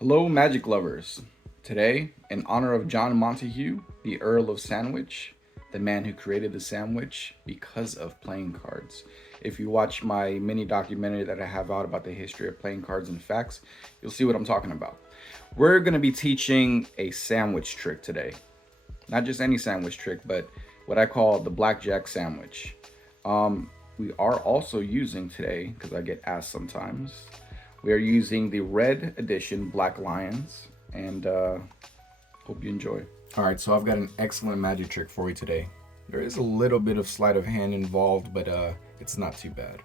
Hello, magic lovers. Today, in honor of John Montague, the Earl of Sandwich, the man who created the sandwich because of playing cards. If you watch my mini documentary that I have out about the history of playing cards and facts, you'll see what I'm talking about. We're going to be teaching a sandwich trick today. Not just any sandwich trick, but what I call the Blackjack sandwich. We are also using today, because I get asked sometimes, we are using the red edition Black Lions, and hope you enjoy. All right, so I've got an excellent magic trick for you today. There is a little bit of sleight of hand involved, but it's not too bad.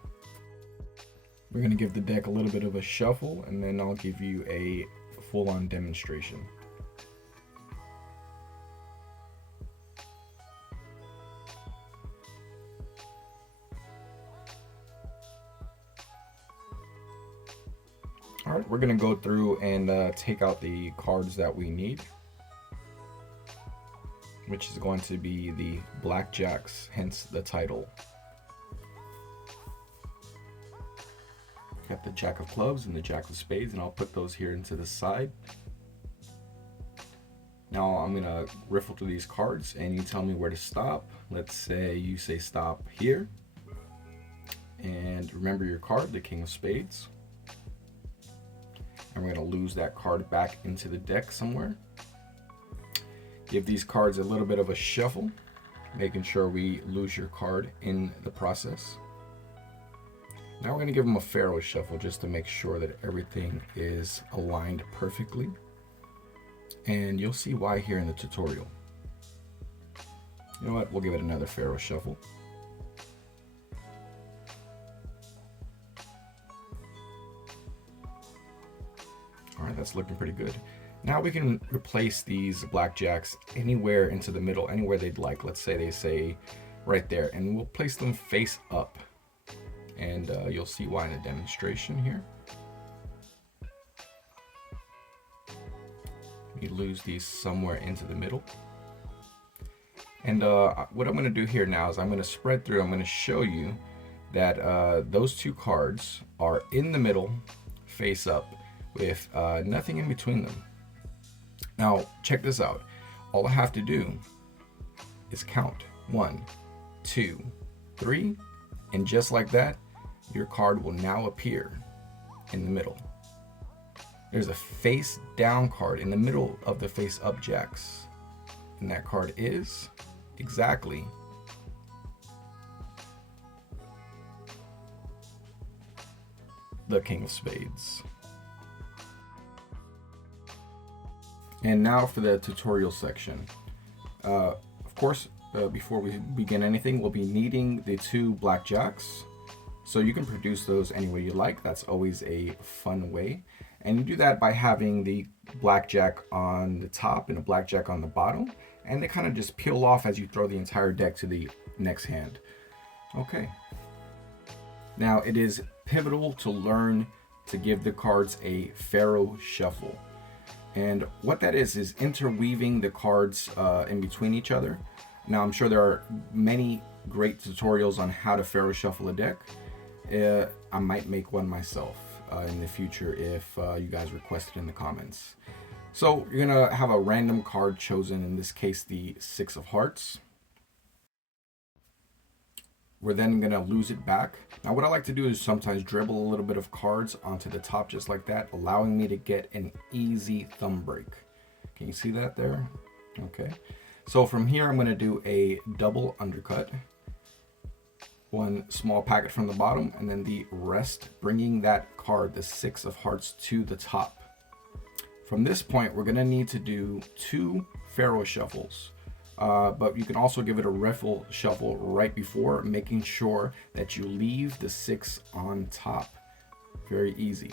We're gonna give the deck a little bit of a shuffle, and then I'll give you a full-on demonstration. All right, we're gonna go through and take out the cards that we need, which is going to be the Blackjacks, hence the title. Got the Jack of Clubs and the Jack of Spades, and I'll put those here into the side. Now I'm gonna riffle through these cards and you tell me where to stop. Let's say you say stop here. And remember your card, the King of Spades. And we're gonna lose that card back into the deck somewhere. Give these cards a little bit of a shuffle, making sure we lose your card in the process. Now we're going to give them a Pharaoh shuffle just to make sure that everything is aligned perfectly. And you'll see why here in the tutorial. You know what? We'll give it another Pharaoh shuffle. All right, that's looking pretty good. Now we can replace these blackjacks anywhere into the middle, anywhere they'd like. Let's say they say right there, and we'll place them face up. And you'll see why in a demonstration here. We lose these somewhere into the middle. And what I'm going to do here now is I'm going to spread through. I'm going to show you that those two cards are in the middle, face up, with nothing in between them. Now, check this out. All I have to do is count 1, 2, 3, and just like that, your card will now appear in the middle. There's a face down card in the middle of the face up jacks. And that card is exactly the King of Spades. And now for the tutorial section. Of course, before we begin anything, we'll be needing the two blackjacks. So you can produce those any way you like. That's always a fun way. And you do that by having the blackjack on the top and a blackjack on the bottom. And they kind of just peel off as you throw the entire deck to the next hand. Okay. Now it is pivotal to learn to give the cards a Pharaoh shuffle. And what that is interweaving the cards in between each other. Now I'm sure there are many great tutorials on how to Pharaoh shuffle a deck. I might make one myself in the future if you guys request it in the comments. So you're gonna have a random card chosen, in this case the 6 of Hearts. We're then gonna lose it back. Now what I like to do is sometimes dribble a little bit of cards onto the top just like that, allowing me to get an easy thumb break. Can you see that there? Okay. So from here I'm gonna do a double undercut. One small packet from the bottom, and then the rest, bringing that card, the 6 of Hearts, to the top. From this point, we're going to need to do 2 Pharaoh shuffles, but you can also give it a riffle shuffle right before, making sure that you leave the 6 on top. Very easy.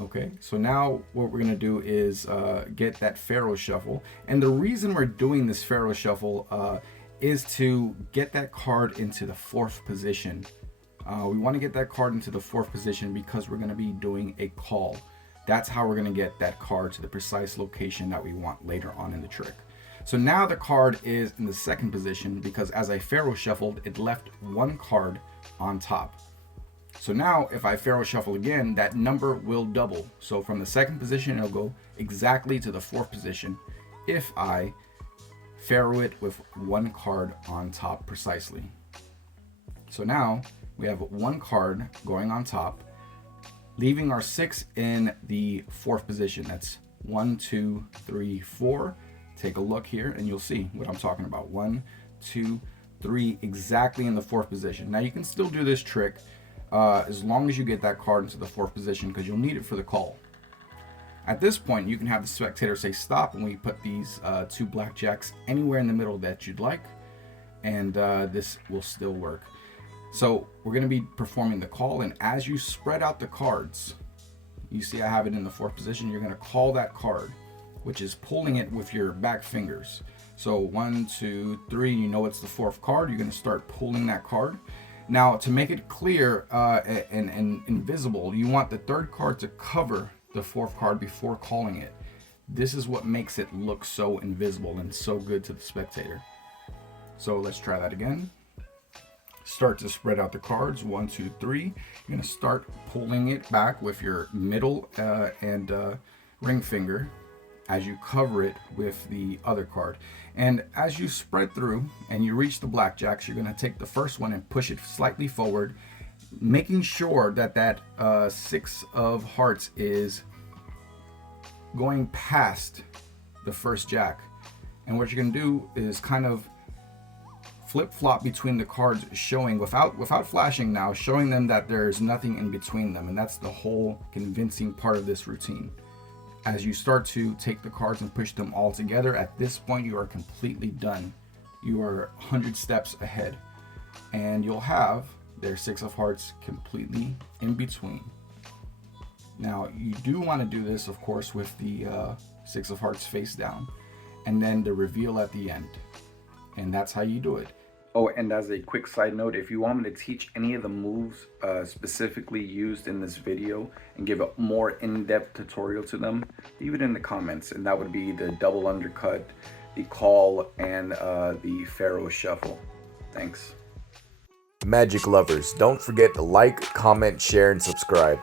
Okay, so now what we're going to do is get that Pharaoh shuffle, and the reason we're doing this Pharaoh shuffle is to get that card into the 4th position. We want to get that card into the 4th position because we're going to be doing a call. That's how we're going to get that card to the precise location that we want later on in the trick. So now the card is in the 2nd position because as I Pharaoh shuffled, it left one card on top. So now if I Pharaoh shuffle again, that number will double. So from the second position, it'll go exactly to the fourth position if I Pharaoh it with one card on top precisely. So now we have one card going on top, leaving our 6 in the fourth position. That's 1, 2, 3, 4. Take a look here and you'll see what I'm talking about. 1, 2, 3, exactly in the fourth position. Now you can still do this trick as long as you get that card into the fourth position, because you'll need it for the call. At this point, you can have the spectator say stop, and we put these 2 blackjacks anywhere in the middle that you'd like, and this will still work. So we're going to be performing the call, and as you spread out the cards, you see I have it in the fourth position, you're going to call that card, which is pulling it with your back fingers. So 1, 2, 3, you know it's the fourth card, you're going to start pulling that card. Now to make it clear and invisible, you want the third card to cover the fourth card before calling it. This is what makes it look so invisible and so good to the spectator. So let's try that again. Start to spread out the cards, 1, 2, 3. You're going to start pulling it back with your middle and ring finger as you cover it with the other card. And as you spread through and you reach the blackjacks, you're going to take the first one and push it slightly forward, making sure that that 6 of hearts is going past the first jack. And what you're going to do is kind of flip-flop between the cards, showing without flashing now, showing them that there's nothing in between them. And that's the whole convincing part of this routine. As you start to take the cards and push them all together, at this point you are completely done. You are 100 steps ahead, and you'll have their 6 of hearts completely in between. Now you do want to do this, of course, with the 6 of hearts face down, and then the reveal at the end. And that's how you do it. Oh, and as a quick side note, if you want me to teach any of the moves specifically used in this video and give a more in-depth tutorial to them, leave it in the comments. And that would be the double undercut, the call, and the Pharaoh shuffle. Thanks. Magic lovers, don't forget to like, comment, share, and subscribe.